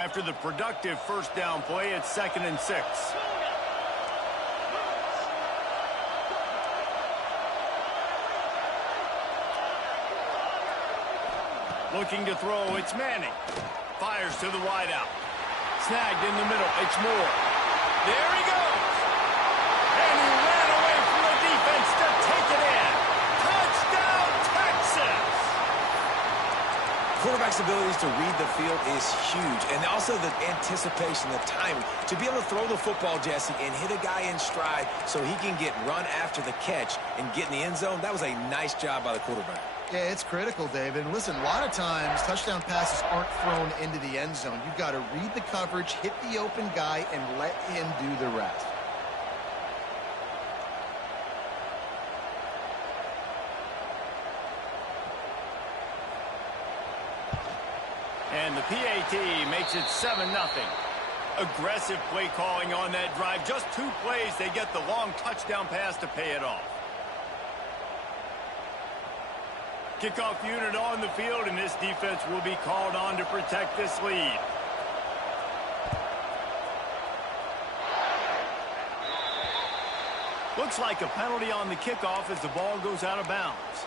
After the productive first down play, it's 2nd and 6. Looking to throw, it's Manning. Fires to the wideout. Snagged in the middle, it's Moore. There he goes! And he ran away from the defense to take it in. Touchdown, Texas! Quarterback's abilities to read the field is huge, and also the anticipation, the timing. To be able to throw the football, Jesse, and hit a guy in stride so he can get run after the catch and get in the end zone, that was a nice job by the quarterback. Yeah, it's critical, David. And listen, a lot of times touchdown passes aren't thrown into the end zone. You've got to read the coverage, hit the open guy, and let him do the rest. And the PAT makes it 7-0. Aggressive play calling on that drive. Just 2 plays, they get the long touchdown pass to pay it off. Kickoff unit on the field, and this defense will be called on to protect this lead. Looks like a penalty on the kickoff as the ball goes out of bounds.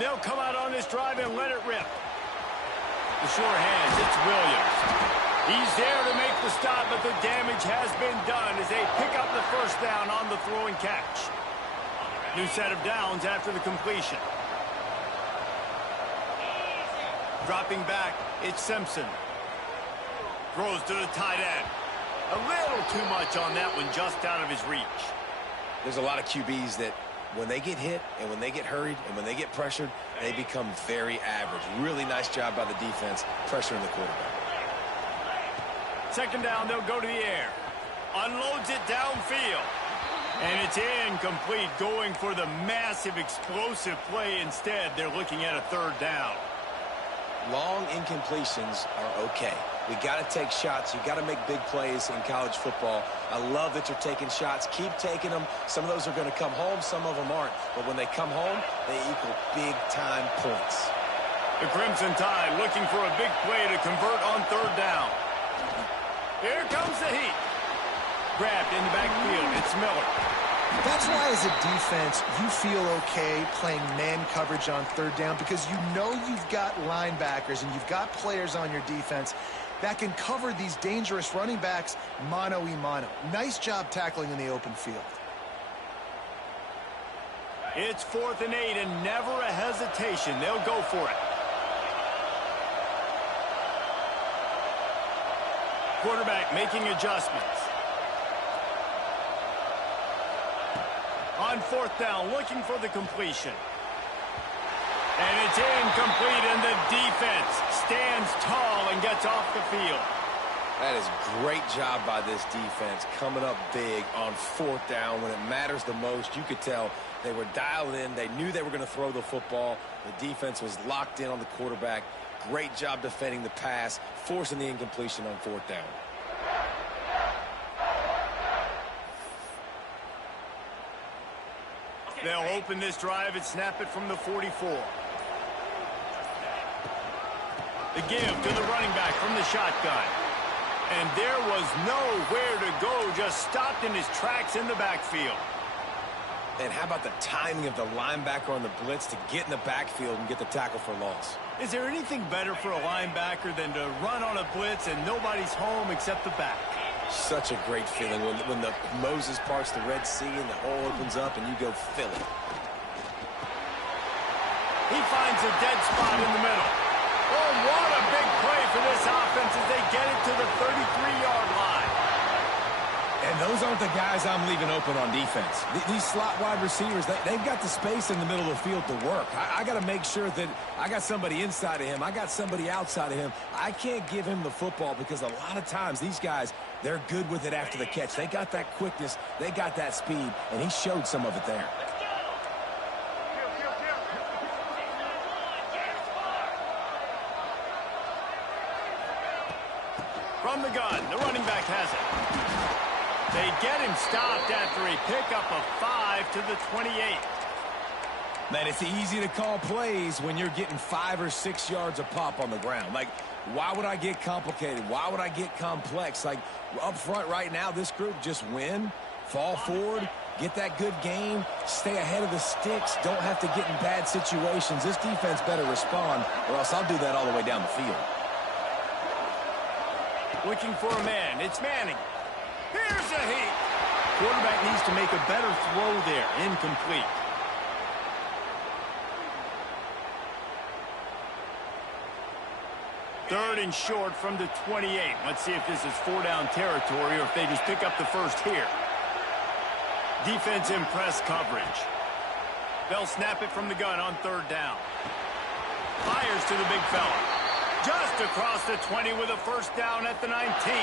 They'll come out on this drive and let it rip. The sure hands, it's Williams. He's there to make the stop, but the damage has been done as they pick up the first down on the throwing catch. New set of downs after the completion. Dropping back, it's Simpson. Throws to the tight end. A little too much on that one, just out of his reach. There's a lot of QBs that when they get hit and when they get hurried and when they get pressured, they become very average. Really nice job by the defense pressuring the quarterback. 2nd down, they'll go to the air. Unloads it downfield. And it's incomplete, going for the massive explosive play instead. They're looking at a 3rd down. Long incompletions are okay. We got to take shots. You got to make big plays in college football. I love that you're taking shots. Keep taking them. Some of those are going to come home. Some of them aren't. But when they come home, they equal big-time points. The Crimson Tide looking for a big play to convert on 3rd down. Here comes the heat. Grabbed in the backfield. It's Miller. That's why, as a defense, you feel okay playing man coverage on 3rd down because you know you've got linebackers and you've got players on your defense that can cover these dangerous running backs mano-a-mano. Nice job tackling in the open field. It's 4th and 8 and never a hesitation. They'll go for it. Quarterback making adjustments. On 4th down, looking for the completion. And it's incomplete, and the defense stands tall and gets off the field. That is great job by this defense, coming up big on 4th down when it matters the most. You could tell they were dialed in. They knew they were going to throw the football. The defense was locked in on the quarterback. Great job defending the pass, forcing the incompletion on 4th down. They'll open this drive and snap it from the 44. The give to the running back from the shotgun. And there was nowhere to go, just stopped in his tracks in the backfield. And how about the timing of the linebacker on the blitz to get in the backfield and get the tackle for loss? Is there anything better for a linebacker than to run on a blitz and nobody's home except the back? Such a great feeling when the Moses parts the Red Sea and the hole opens up and you go fill it. He finds a dead spot in the middle. Oh, what a big play for this offense as they get it to the 33-yard line. And those aren't the guys I'm leaving open on defense. These slot wide receivers, they've got the space in the middle of the field to work. I got to make sure that I got somebody inside of him. I got somebody outside of him. I can't give him the football because a lot of times these guys, they're good with it after the catch. They got that quickness. They got that speed, and he showed some of it there. From the gun, the running back has it. They get him stopped after a pickup of 5 to the 28. Man, it's easy to call plays when you're getting 5 or 6 yards a pop on the ground. Like, why would I get complicated? Why would I get complex? Like, up front right now, this group just win, fall forward, get that good game, stay ahead of the sticks, don't have to get in bad situations. This defense better respond, or else I'll do that all the way down the field. Looking for a man. It's Manning. Here's a heat. Quarterback needs to make a better throw there. Incomplete. Third and short from the 28. Let's see if this is 4-down territory or if they just pick up the first here. Defense in press coverage. They'll snap it from the gun on 3rd down. Fires to the big fella. Just across the 20 with a first down at the 19.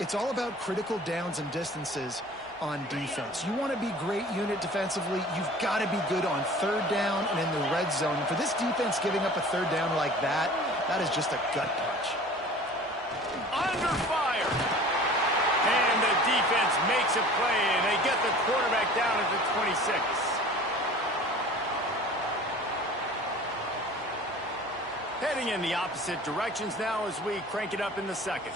It's all about critical downs and distances on defense. You want to be great unit defensively. You've got to be good on 3rd down and in the red zone. For this defense giving up a 3rd down like that, that is just a gut punch. Under fire. And the defense makes a play, and they get the quarterback down at the 26. Heading in the opposite directions now as we crank it up in the second.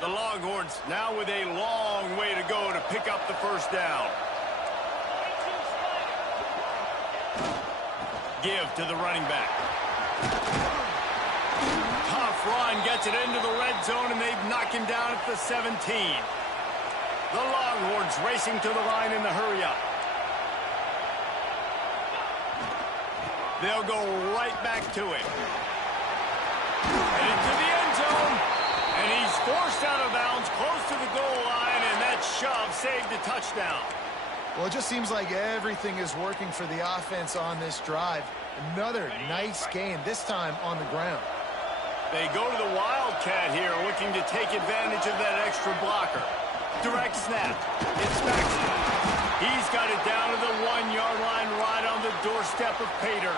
The Longhorns now with a long way to go to pick up the first down. Give to the running back. Tough run, gets it into the red zone, and they've knocked him down at the 17. The Longhorns racing to the line in the hurry-up. They'll go right back to him. And into the end zone. And he's forced out of bounds close to the goal line, and that shove saved a touchdown. Well, it just seems like everything is working for the offense on this drive. Another nice game, this time on the ground. They go to the Wildcat here, looking to take advantage of that extra blocker. Direct snap. It's Maxson. He's got it down to the 1-yard line right on the doorstep of Pater.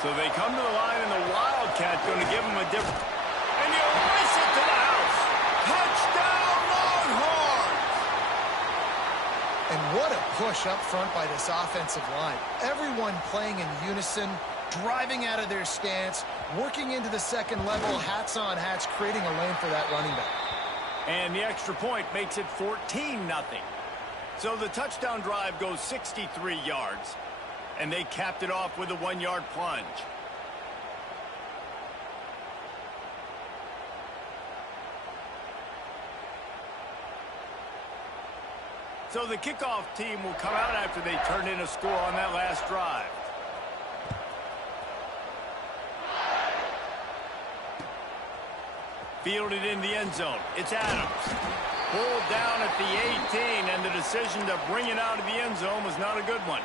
So they come to the line, and the Wildcat going to give him a different... And you race it to the house. Touchdown, Longhorns! And what a push up front by this offensive line. Everyone playing in unison, driving out of their stance, working into the second level, hats on hats, creating a lane for that running back. And the extra point makes it 14-0. So the touchdown drive goes 63 yards. And they capped it off with a 1-yard plunge. So the kickoff team will come out after they turned in a score on that last drive. Fielded in the end zone. It's Adams. Pulled down at the 18, and the decision to bring it out of the end zone was not a good one.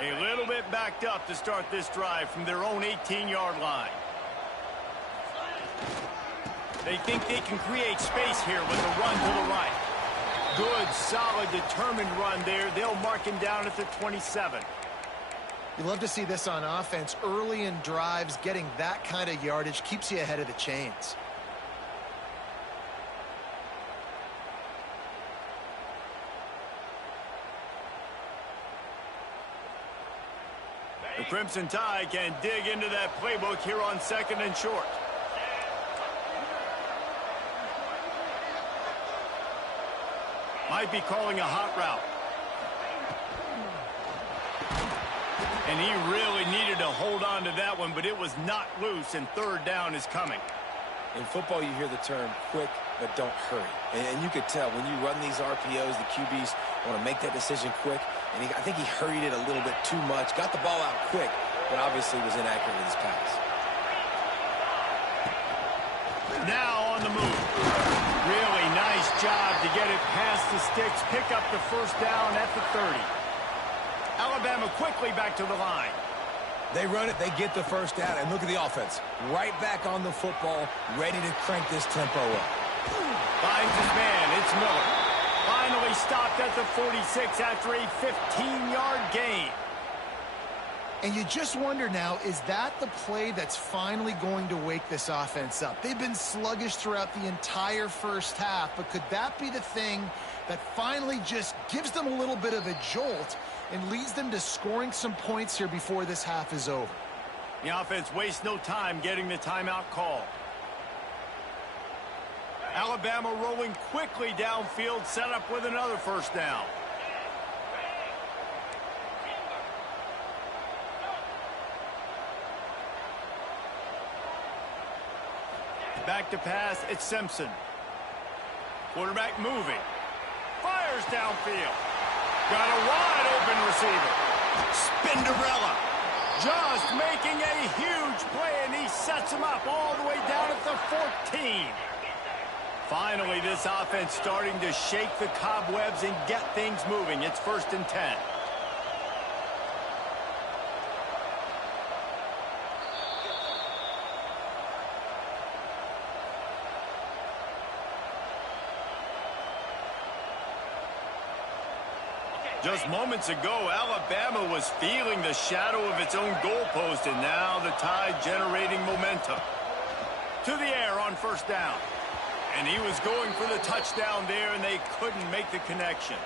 A little bit backed up to start this drive from their own 18-yard line. They think they can create space here with a run to the right. Good, solid, determined run there. They'll mark him down at the 27. You love to see this on offense. Early in drives, getting that kind of yardage keeps you ahead of the chains. The Crimson Tide can dig into that playbook here on 2nd and short. Might be calling a hot route. And he really needed to hold on to that one, but it was not loose, and 3rd down is coming. In football, you hear the term quick, but don't hurry. And you could tell when you run these RPOs, the QBs want to make that decision quick. And I think he hurried it a little bit too much, got the ball out quick, but obviously was inaccurate with his pass. Now on the move. Really nice job to get it past the sticks, pick up the first down at the 30. Alabama quickly back to the line. They run it, they get the first down, and look at the offense. Right back on the football, ready to crank this tempo up. Finds his man, it's Miller. Finally stopped at the 46 after a 15-yard gain. And you just wonder now, is that the play that's finally going to wake this offense up? They've been sluggish throughout the entire first half, but could that be the thing that finally just gives them a little bit of a jolt and leads them to scoring some points here before this half is over? The offense wastes no time getting the timeout call. Alabama rolling quickly downfield, set up with another first down. Back to pass, it's Simpson. Quarterback moving. Fires downfield. Got a wide open receiver. Spinderella. Just making a huge play, and he sets him up all the way down at the 14. Finally, this offense starting to shake the cobwebs and get things moving. It's 1st and 10. Just moments ago, Alabama was feeling the shadow of its own goalpost, and now the Tide generating momentum. To the air on first down. And he was going for the touchdown there, and they couldn't make the connection.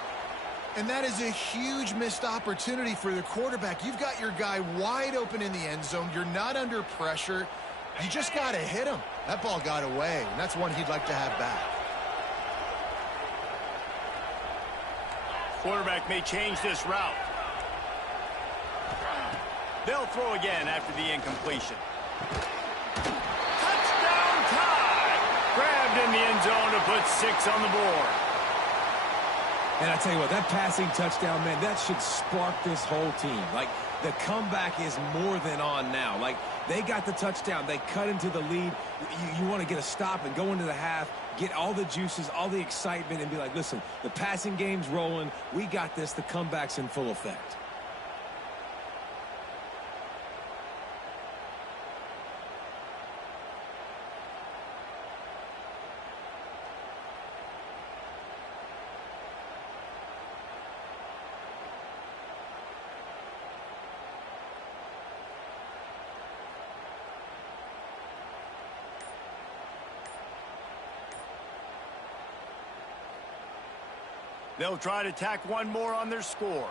And that is a huge missed opportunity for the quarterback. You've got your guy wide open in the end zone. You're not under pressure. You just got to hit him. That ball got away, and that's one he'd like to have back. Quarterback may change this route. They'll throw again after the incompletion. Touchdown Tide! Grabbed in the end zone to put 6 on the board. And I tell you what, that passing touchdown, man, that should spark this whole team. Like, the comeback is more than on now. Like, they got the touchdown. They cut into the lead. You want to get a stop and go into the half, get all the juices, all the excitement, and be like, listen, the passing game's rolling. We got this. The comeback's in full effect. They'll try to tack one more on their score.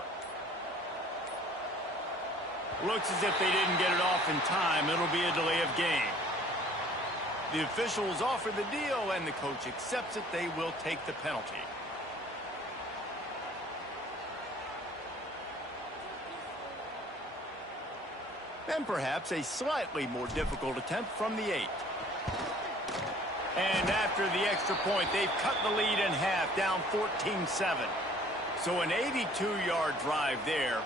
Looks as if they didn't get it off in time. It'll be a delay of game. The officials offer the deal, and the coach accepts it. They will take the penalty. And perhaps a slightly more difficult attempt from the 8. And after the extra point, they've cut the lead in half, down 14-7. So an 82-yard drive there,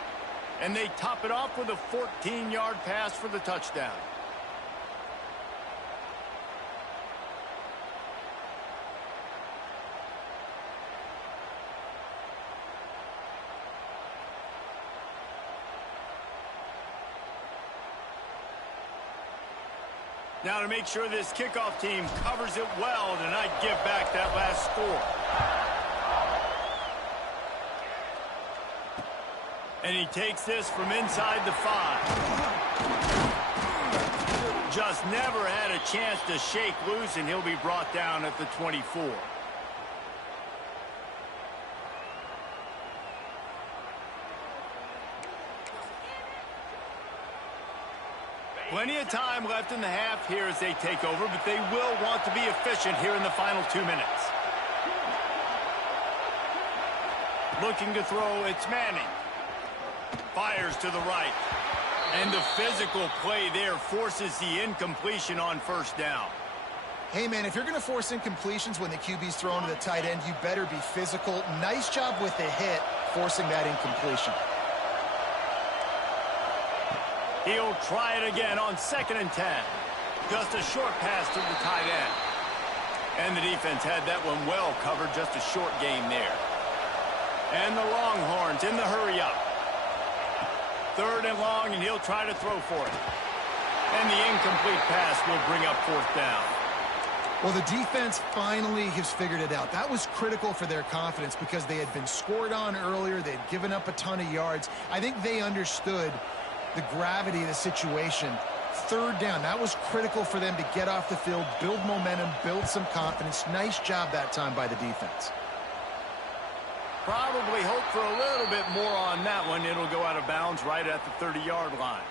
and they top it off with a 14-yard pass for the touchdown. Now to make sure this kickoff team covers it well to not give back that last score. And he takes this from inside the 5. Just never had a chance to shake loose, and he'll be brought down at the 24. Plenty of time left in the half here as they take over, but they will want to be efficient here in the final 2 minutes. Looking to throw, it's Manning. Fires to the right. And the physical play there forces the incompletion on first down. Hey, man, if you're going to force incompletions when the QB's thrown to the tight end, you better be physical. Nice job with the hit, forcing that incompletion. He'll try it again on 2nd and 10. Just a short pass to the tight end. And the defense had that one well covered, just a short gain there. And the Longhorns in the hurry up. 3rd and long, and he'll try to throw for it. And the incomplete pass will bring up 4th down. Well, the defense finally has figured it out. That was critical for their confidence because they had been scored on earlier. They had given up a ton of yards. I think they understood the gravity of the situation. 3rd down, that was critical for them to get off the field, build momentum, build some confidence. Nice job that time by the defense. Probably hope for a little bit more on that one. It'll go out of bounds right at the 30-yard line.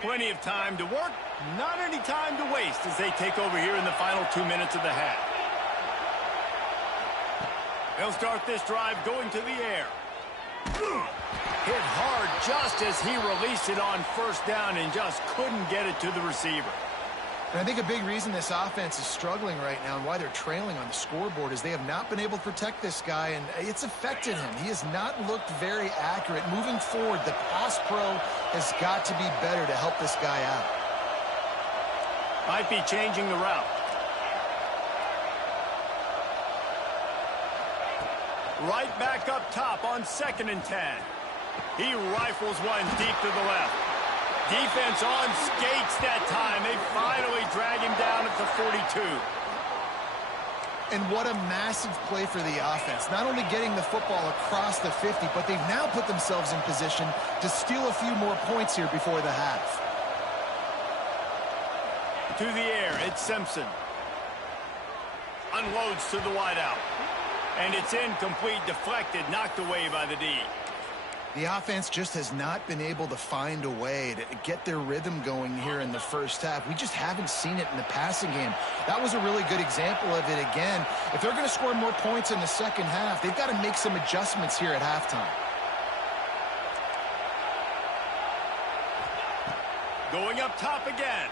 Plenty of time to work, not any time to waste as they take over here in the final 2 minutes of the half. They'll start this drive going to the air. Hit hard just as he released it on 1st down and just couldn't get it to the receiver. And I think a big reason this offense is struggling right now and why they're trailing on the scoreboard is they have not been able to protect this guy, and it's affected him. He has not looked very accurate. Moving forward, the pass pro has got to be better to help this guy out. Might be changing the route. Right back up top on 2nd and 10. He rifles one deep to the left. Defense on skates that time. They finally drag him down at the 42. And what a massive play for the offense. Not only getting the football across the 50, but they've now put themselves in position to steal a few more points here before the half. To the air, it's Simpson. Unloads to the wideout. And it's incomplete, deflected, knocked away by the D. The offense just has not been able to find a way to get their rhythm going here in the first half. We just haven't seen it in the passing game. That was a really good example of it again. If they're going to score more points in the second half, they've got to make some adjustments here at halftime. Going up top again.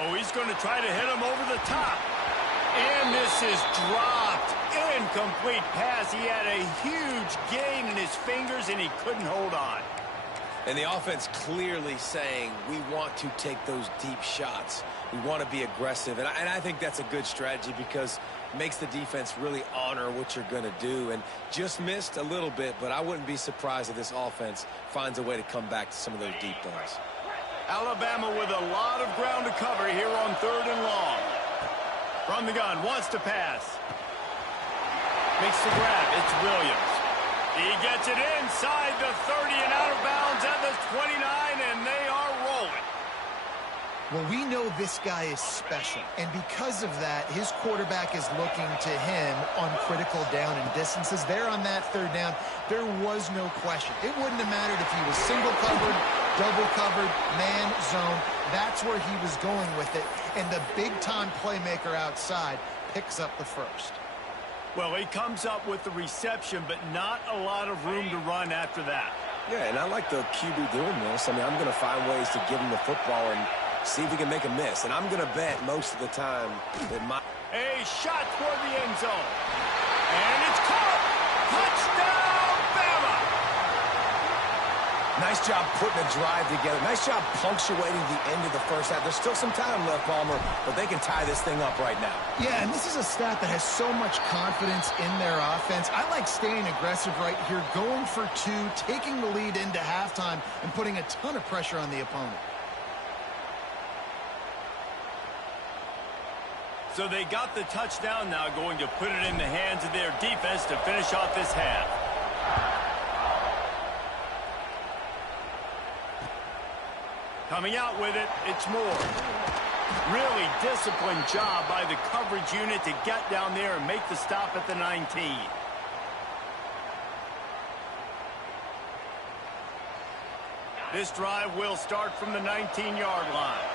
Oh, he's going to try to hit him over the top. And this is dropped. Incomplete pass. He had a huge gain in his fingers, and he couldn't hold on. And the offense clearly saying, we want to take those deep shots. We want to be aggressive. And I think that's a good strategy because it makes the defense really honor what you're going to do. And just missed a little bit, but I wouldn't be surprised if this offense finds a way to come back to some of those deep balls. Alabama with a lot of ground to cover here on 3rd and long. From the gun, wants to pass. Makes the grab, it's Williams. He gets it inside the 30 and out of bounds at the 29, and they are rolling. Well, we know this guy is special, and because of that, his quarterback is looking to him on critical down and distances. There on that 3rd down, there was no question. It wouldn't have mattered if he was single covered, double covered, man, zone. That's where he was going with it, and the big-time playmaker outside picks up the first. Well, he comes up with the reception, but not a lot of room to run after that. Yeah, and I like the QB doing this. I mean, I'm going to find ways to give him the football and see if he can make a miss. And I'm going to bet most of the time that a shot toward the end zone. And it's caught. Touchdown, Bama! Nice job putting a drive together. Nice job punctuating the end of the first half. There's still some time left, Palmer, but they can tie this thing up right now. Yeah, and this is a stat that has so much confidence in their offense. I like staying aggressive right here, going for 2, taking the lead into halftime, and putting a ton of pressure on the opponent. So they got the touchdown now, going to put it in the hands of their defense to finish off this half. Coming out with it, it's Moore. Really disciplined job by the coverage unit to get down there and make the stop at the 19. This drive will start from the 19-yard line.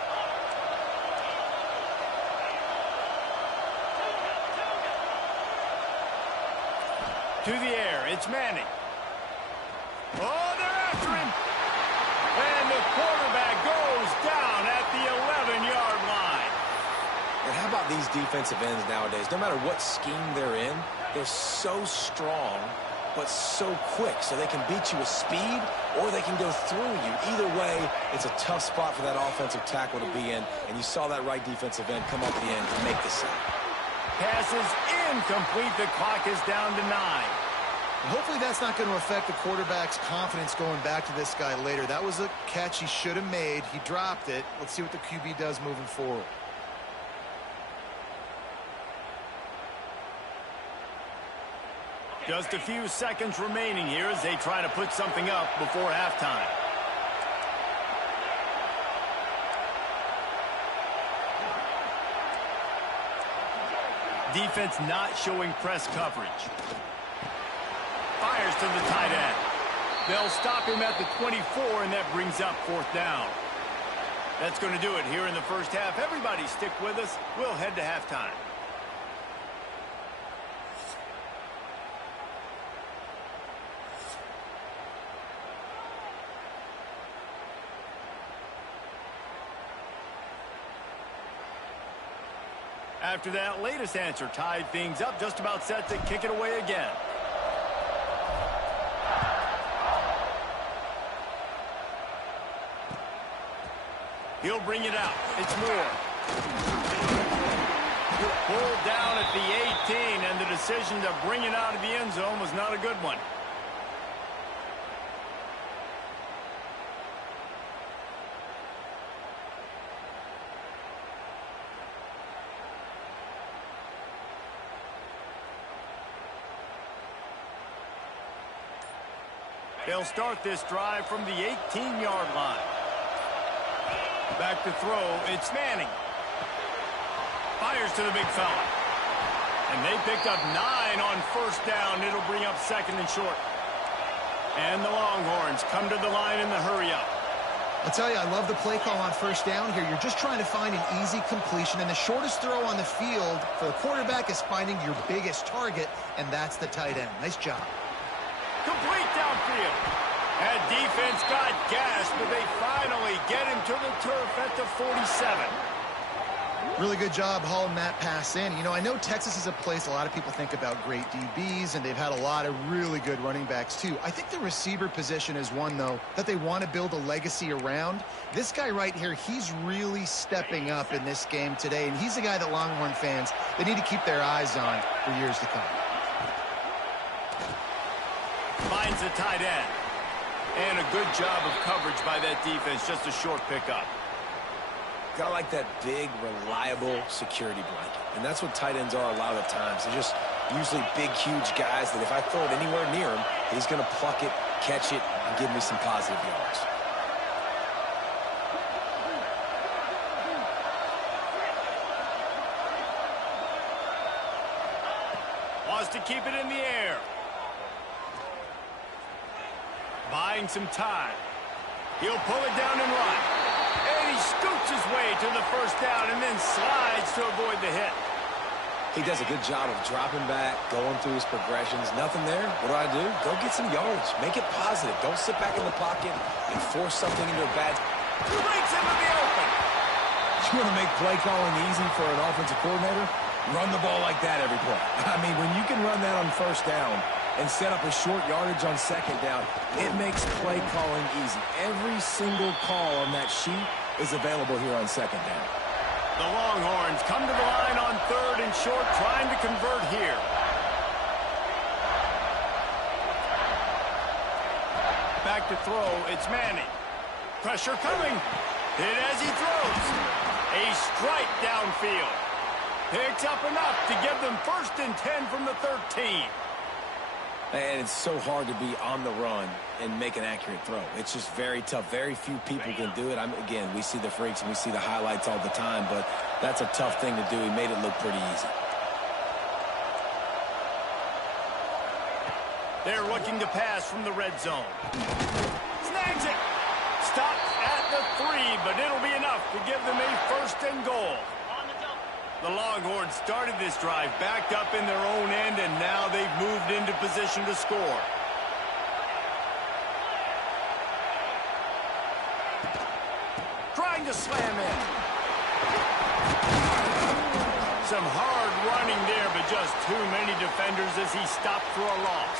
To the air, it's Manning. Oh, they're after him. And the quarterback goes down at the 11-yard line. And how about these defensive ends nowadays? No matter what scheme they're in, they're so strong, but so quick. So they can beat you with speed, or they can go through you. Either way, it's a tough spot for that offensive tackle to be in. And you saw that right defensive end come up the end to make the sack. Pass is incomplete. The clock is down to 9. Hopefully that's not going to affect the quarterback's confidence going back to this guy later. That was a catch he should have made. He dropped it. Let's see what the QB does moving forward. Just a few seconds remaining here as they try to put something up before halftime. Defense not showing press coverage. Fires to the tight end. They'll stop him at the 24, and that brings up 4th down. That's going to do it here in the first half. Everybody stick with us. We'll head to halftime. After that latest answer tied things up, just about set to kick it away again. He'll bring it out. It's Moore. Pulled down at the 18, and the decision to bring it out of the end zone was not a good one. They'll start this drive from the 18-yard line. Back to throw, it's Manning. Fires to the big fella. And they picked up 9 on 1st down. It'll bring up 2nd and short. And the Longhorns come to the line in the hurry-up. I'll tell you, I love the play call on 1st down here. You're just trying to find an easy completion, and the shortest throw on the field for the quarterback is finding your biggest target, and that's the tight end. Nice job. Complete downfield. That defense got gashed, but they finally get him to the turf at the 47. Really good job hauling that pass in. You know, I know Texas is a place a lot of people think about great DBs, and they've had a lot of really good running backs too. I think the receiver position is one, though, that they want to build a legacy around. This guy right here, he's really stepping up in this game today, and he's the guy that Longhorn fans, they need to keep their eyes on for years to come. Finds the tight end. And a good job of coverage by that defense. Just a short pickup. Got like that big, reliable security blanket. And that's what tight ends are a lot of the times. They're just usually big, huge guys that if I throw it anywhere near him, he's going to pluck it, catch it, and give me some positive yards. Wants to keep it in the air. Buying some time. He'll pull it down and run. And he scoots his way to the 1st down and then slides to avoid the hit. He does a good job of dropping back, going through his progressions. Nothing there. What do? Go get some yards. Make it positive. Don't sit back in the pocket and force something into a bad... Breaks him in the open. You want to make play calling easy for an offensive coordinator? Run the ball like that every play. I mean, when you can run that on 1st down and set up a short yardage on 2nd down, it makes play calling easy. Every single call on that sheet is available here on 2nd down. The Longhorns come to the line on 3rd and short, trying to convert here. Back to throw, it's Manning. Pressure coming. Hit as he throws. A strike downfield. Picks up enough to give them 1st and 10 from the 13. And it's so hard to be on the run and make an accurate throw. It's just very tough. Very few people can do it. Again, we see the freaks and we see the highlights all the time, but that's a tough thing to do. He made it look pretty easy. They're looking to pass from the red zone. Snags it. Stops at the 3, but it'll be enough to give them a 1st and goal. The Longhorns started this drive backed up in their own end, and now they've moved into position to score. Trying to slam in. Some hard running there, but just too many defenders as he stopped for a loss.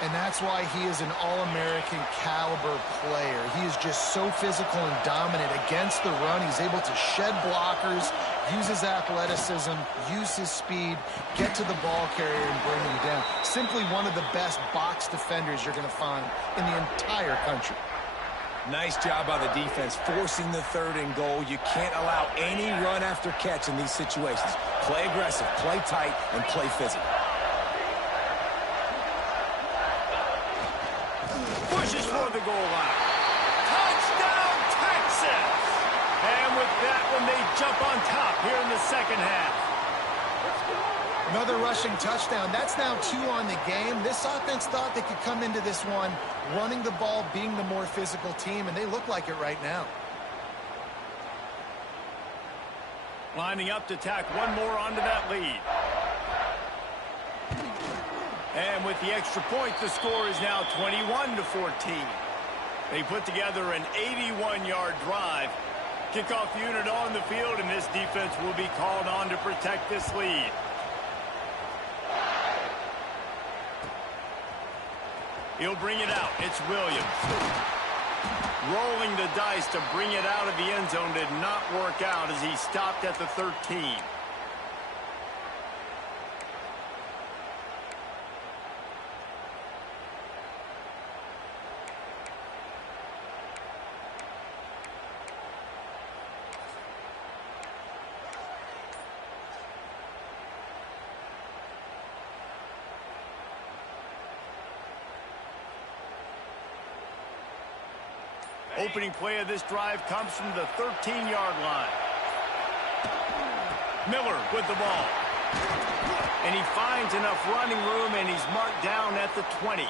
And that's why he is an All-American caliber player. He is just so physical and dominant against the run. He's able to shed blockers, use his athleticism, use his speed, get to the ball carrier and bring him down. Simply one of the best box defenders you're going to find in the entire country. Nice job by the defense, forcing the 3rd and goal. You can't allow any run after catch in these situations. Play aggressive, play tight, and play physical. Pushes for the goal line. Touchdown, Texas! And with that one, they jump on top here in the second half. Another rushing touchdown. That's now 2 on the game. This offense thought they could come into this one running the ball, being the more physical team, and they look like it right now. Lining up to tack one more onto that lead. And with the extra point, the score is now 21-14. They put together an 81-yard drive. Kickoff unit on the field, and this defense will be called on to protect this lead. He'll bring it out. It's Williams. Rolling the dice to bring it out of the end zone did not work out as he stopped at the 13. Opening play of this drive comes from the 13-yard line. Miller with the ball. And he finds enough running room, and he's marked down at the 20.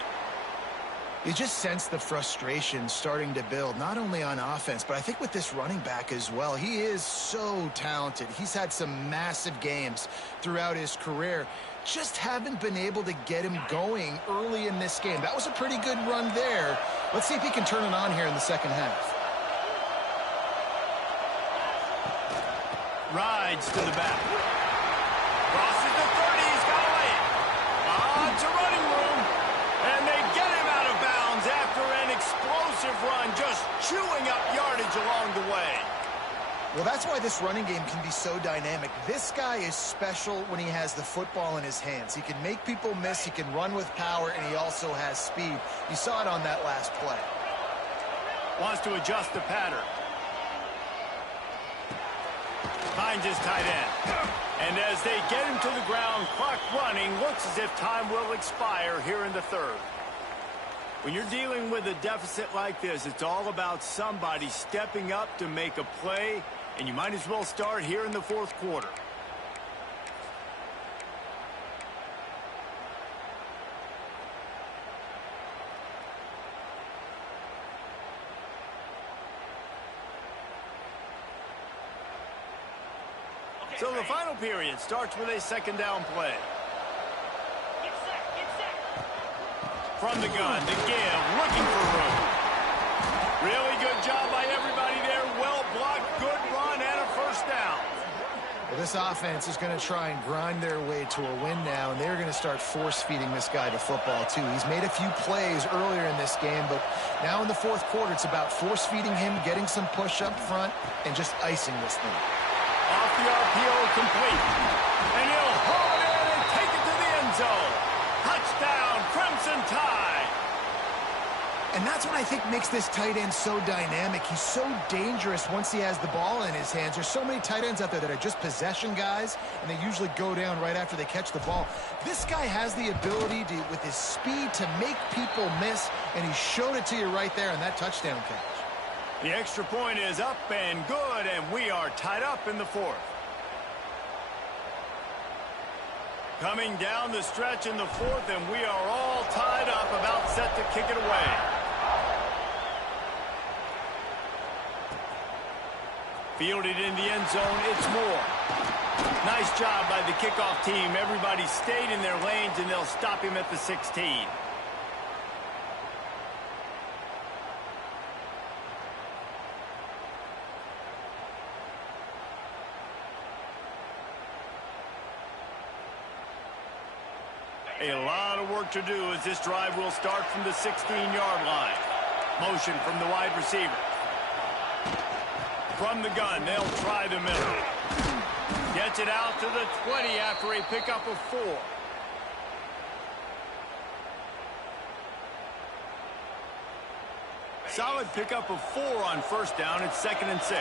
You just sense the frustration starting to build, not only on offense, but I think with this running back as well. He is so talented. He's had some massive games throughout his career. Just haven't been able to get him going early in this game. That was a pretty good run there. Let's see if he can turn it on here in the second half. Rides to the back. Crosses the 30. He's got to lay it. On to running room. And they get him out of bounds after an explosive run, just chewing up yardage along the way. Well, that's why this running game can be so dynamic. This guy is special when he has the football in his hands. He can make people miss, he can run with power, and he also has speed. You saw it on that last play. Wants to adjust the pattern. Finds his tight end. And as they get him to the ground, clock running, looks as if time will expire here in the third. When you're dealing with a deficit like this, it's all about somebody stepping up to make a play, and you might as well start here in the fourth quarter. So the final period starts with a second down play. From the gun, the give, looking for room. Really good job by everybody there. Well blocked, good run, and a first down. Well, this offense is going to try and grind their way to a win now, and they're going to start force-feeding this guy the football, too. He's made a few plays earlier in this game, but now in the fourth quarter, it's about force-feeding him, getting some push up front, and just icing this thing. Off the RPO, complete. And he'll haul it in and take it to the end zone. Touchdown, Crimson Tide. And that's what I think makes this tight end so dynamic. He's so dangerous once he has the ball in his hands. There's so many tight ends out there that are just possession guys, and they usually go down right after they catch the ball. This guy has the ability to, with his speed, to make people miss, and he showed it to you right there on that touchdown catch. The extra point is up and good, and we are tied up in the fourth. Coming down the stretch in the fourth, and we are all tied up, about set to kick it away. Fielded in the end zone, it's Moore. Nice job by the kickoff team. Everybody stayed in their lanes, and they'll stop him at the 16. A lot of work to do as this drive will start from the 16-yard line. Motion from the wide receiver. From the gun, they'll try the middle. Gets it out to the 20 after a pickup of 4. Solid pickup of 4 on first down. It's 2nd and 6.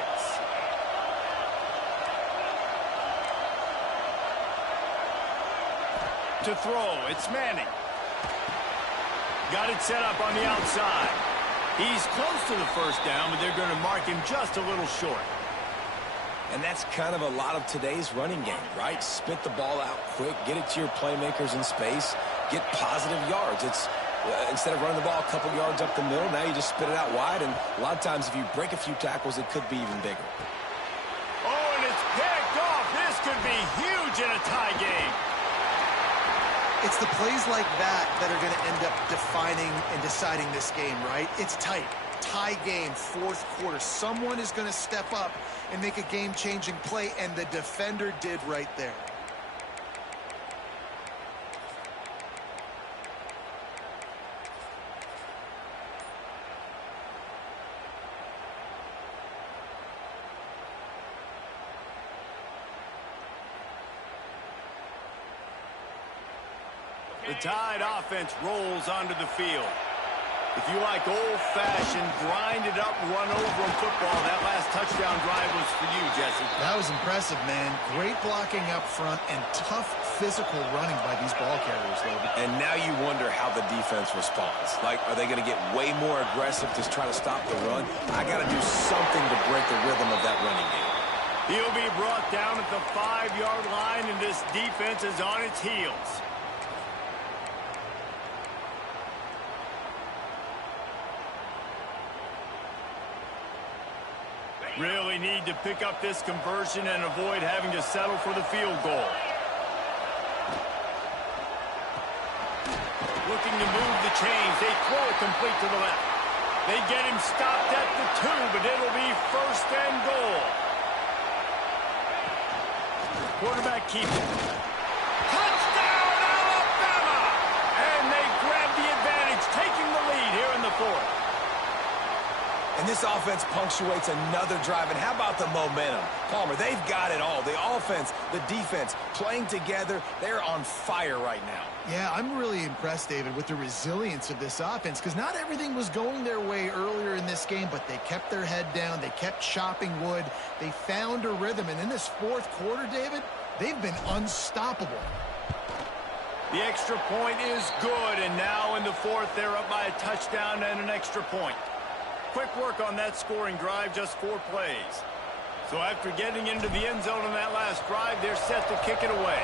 To throw, it's Manning. Got it set up on the outside. He's close to the first down, but they're going to mark him just a little short. And that's kind of a lot of today's running game, right? Spit the ball out quick, get it to your playmakers in space, get positive yards. It's instead of running the ball a couple yards up the middle, now you just spit it out wide, and a lot of times if you break a few tackles, it could be even bigger. Oh, and it's picked off. This could be huge in a tie game. It's the plays like that that are going to end up defining and deciding this game, right? It's tight. Tie game, fourth quarter. Someone is going to step up and make a game-changing play, and the defender did right there. The Tide offense rolls onto the field. If you like old-fashioned, grind-it-up, run-over football, that last touchdown drive was for you, Jesse. That was impressive, man. Great blocking up front and tough physical running by these ball carriers, Logan. And now you wonder how the defense responds. Like, are they going to get way more aggressive to try to stop the run? I got to do something to break the rhythm of that running game. He'll be brought down at the 5-yard line, and this defense is on its heels. Really need to pick up this conversion and avoid having to settle for the field goal. Looking to move the chains. They throw it complete to the left. They get him stopped at the 2, but it'll be 1st and goal. Quarterback keeps it. Touchdown, Alabama! And they grab the advantage, taking the lead here in the 4th. And this offense punctuates another drive. And how about the momentum? Palmer, they've got it all. The offense, the defense, playing together. They're on fire right now. Yeah, I'm really impressed, David, with the resilience of this offense, because not everything was going their way earlier in this game, but they kept their head down. They kept chopping wood. They found a rhythm. And in this 4th quarter, David, they've been unstoppable. The extra point is good, and now in the 4th, they're up by a touchdown and an extra point. Quick work on that scoring drive, just 4 plays. So after getting into the end zone on that last drive, they're set to kick it away.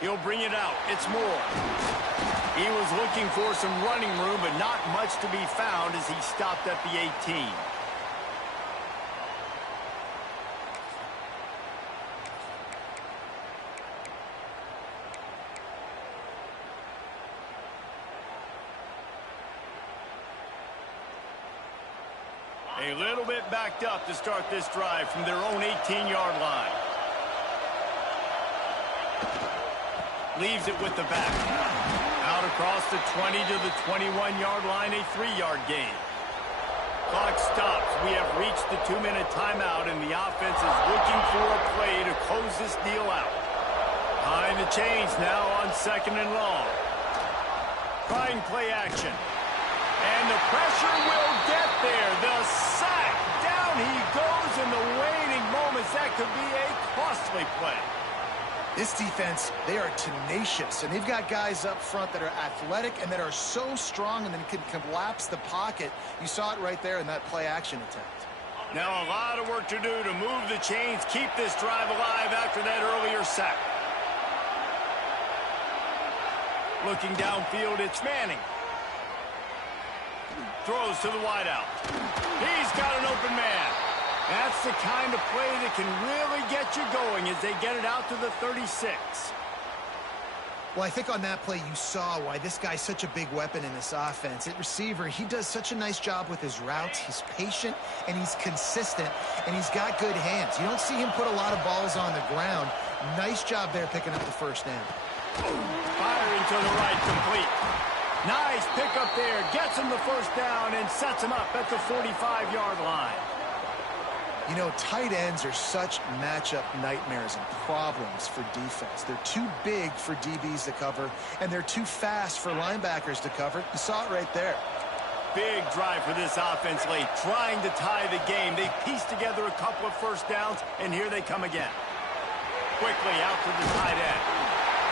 He'll bring it out. It's Moore. He was looking for some running room, but not much to be found as he stopped at the 18. A little bit backed up to start this drive from their own 18-yard line. Leaves it with the back. Out across the 20 to the 21-yard line, a 3-yard gain. Clock stops. We have reached the 2-minute timeout, and the offense is looking for a play to close this deal out. Behind the chains now on 2nd and long. Trying play action. And the pressure will get there. The sack. Down he goes in the waning moments. That could be a costly play. This defense, they are tenacious, and they've got guys up front that are athletic and that are so strong and then can collapse the pocket. You saw it right there in that play action attempt. Now a lot of work to do to move the chains, keep this drive alive after that earlier sack. Looking downfield, it's Manning. throws to the wideout. He's got an open man. That's the kind of play that can really get you going as they get it out to the 36. Well, I think on that play you saw why this guy's such a big weapon in this offense. At receiver, he does such a nice job with his routes. He's patient, and he's consistent, and he's got good hands. You don't see him put a lot of balls on the ground. Nice job there picking up the first down. Firing to the right, complete. Nice pickup there. Gets him the first down and sets him up at the 45-yard line. You know, tight ends are such matchup nightmares and problems for defense. They're too big for DBs to cover, and they're too fast for linebackers to cover. You saw it right there. Big drive for this offense late, trying to tie the game. They pieced together a couple of first downs, and here they come again. Quickly out to the tight end.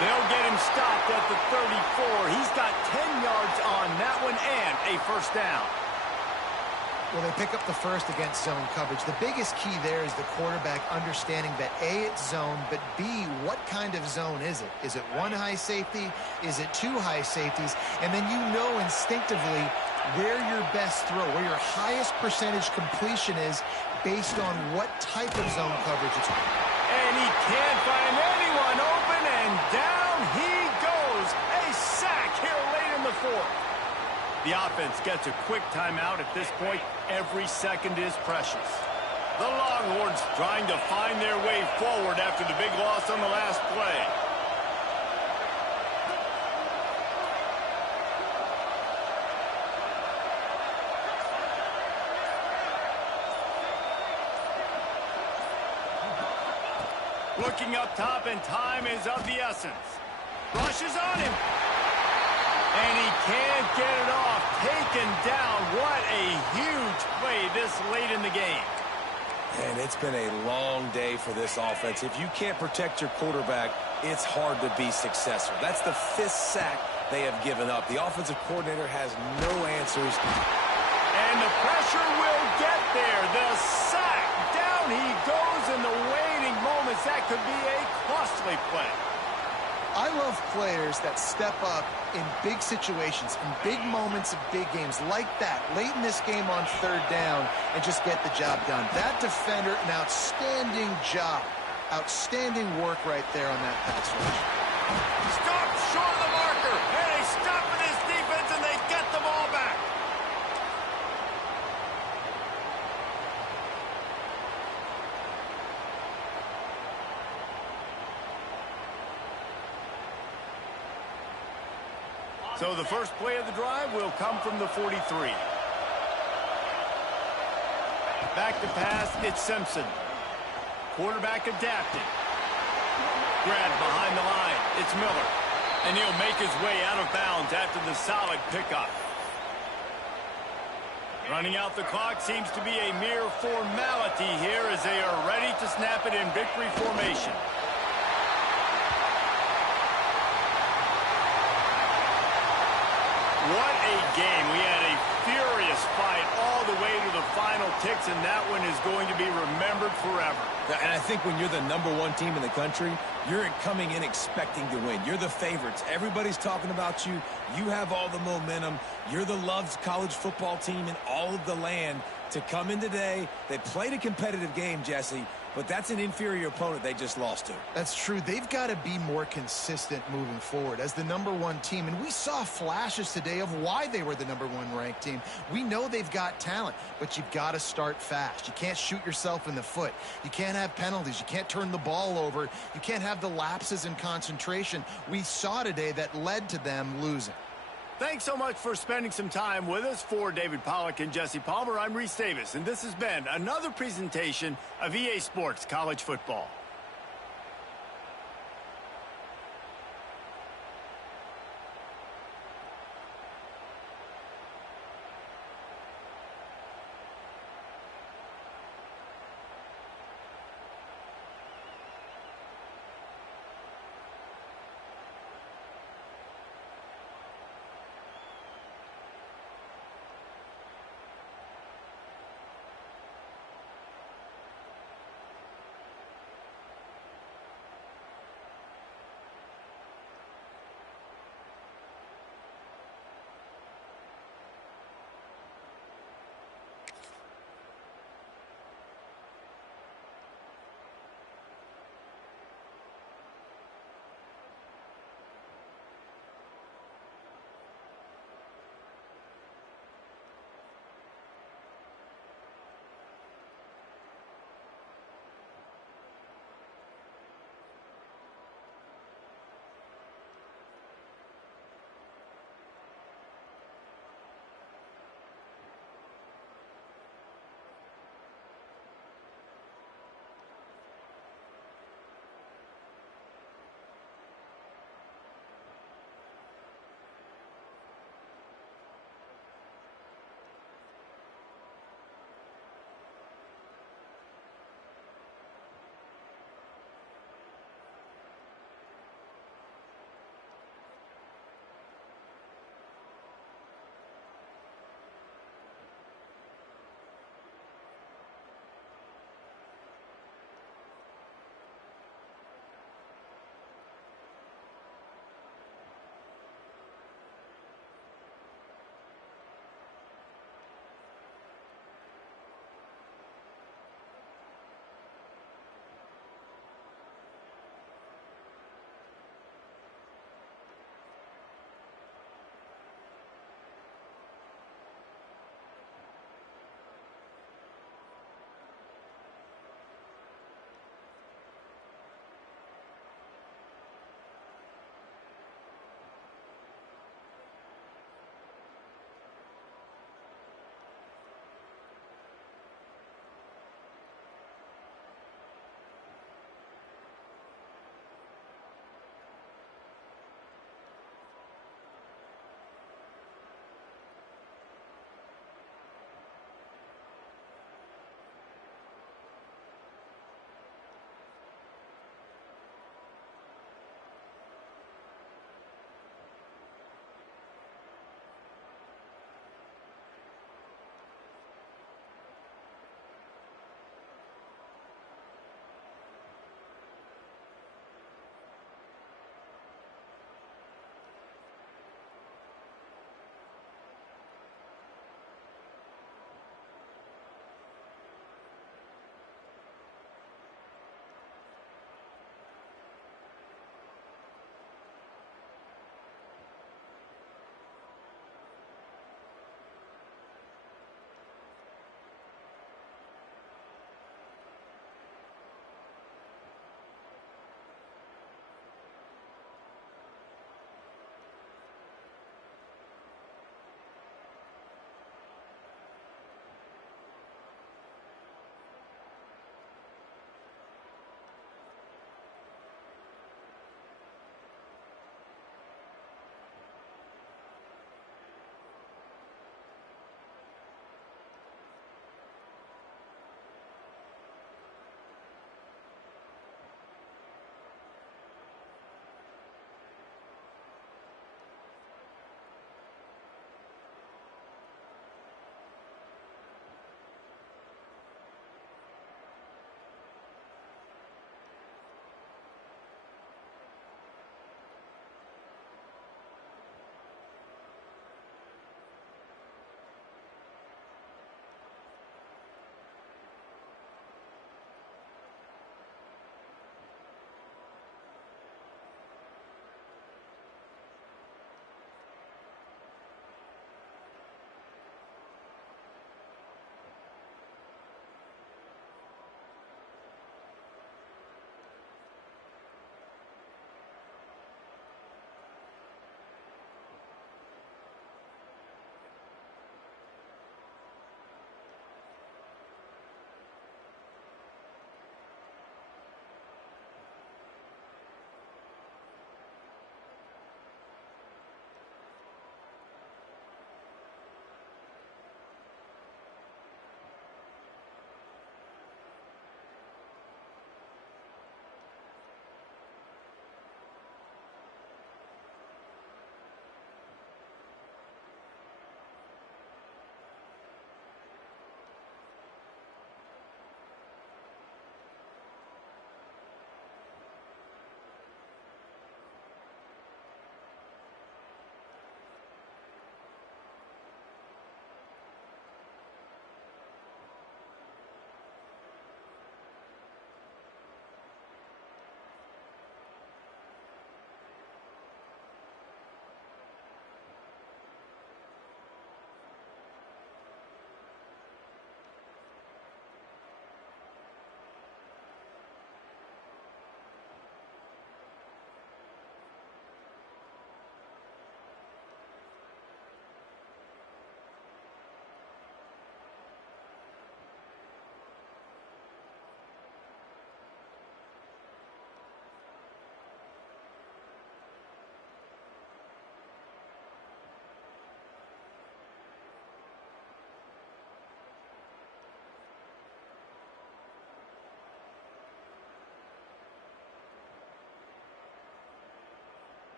They'll get him stopped at the 34. He's got 10 yards on that one and a first down. Well, they pick up the first against zone coverage. The biggest key there is the quarterback understanding that A, it's zone, but B, what kind of zone is it? Is it one high safety? Is it two high safeties? And then you know instinctively where your best throw, where your highest percentage completion is based on what type of zone coverage it's on. And he can't find anyone open, and down he goes. A sack here late in the fourth. The offense gets a quick timeout at this point. Every second is precious. The Longhorns trying to find their way forward after the big loss on the last play. Looking up top, and time is of the essence. Rushes on him. And he can't get it off. Taken down. What a huge play this late in the game. And it's been a long day for this offense. If you can't protect your quarterback, it's hard to be successful. That's the 5th sack they have given up. The offensive coordinator has no answers. And the pressure will get there. The sack. Down he goes in the waning moments. That could be a costly play. I love players that step up in big situations, in big moments of big games like that, late in this game on third down, and just get the job done. That defender, an outstanding job. Outstanding work right there on that pass rush. Stop short of the marker, and they stop for this defense, and they get the ball back. So the first play of the drive will come from the 43. Back to pass, it's Simpson. Quarterback adapted. Grabbed behind the line, it's Miller. And he'll make his way out of bounds after the solid pickup. Running out the clock seems to be a mere formality here as they are ready to snap it in victory formation. What a game. We had a furious fight all the way to the final ticks, and that one is going to be remembered forever. And I think when you're the #1 team in the country, you're coming in expecting to win. You're the favorites. Everybody's talking about you. You have all the momentum. You're the loved college football team in all of the land. To come in today, they played a competitive game, Jesse, but that's an inferior opponent they just lost to. That's true. They've got to be more consistent moving forward as the #1 team. And we saw flashes today of why they were the #1 ranked team. We know they've got talent, but you've got to start fast. You can't shoot yourself in the foot. You can't have penalties. You can't turn the ball over. You can't have the lapses in concentration we saw today that led to them losing. Thanks so much for spending some time with us. For David Pollack and Jesse Palmer, I'm Reese Davis, and this has been another presentation of EA Sports College Football.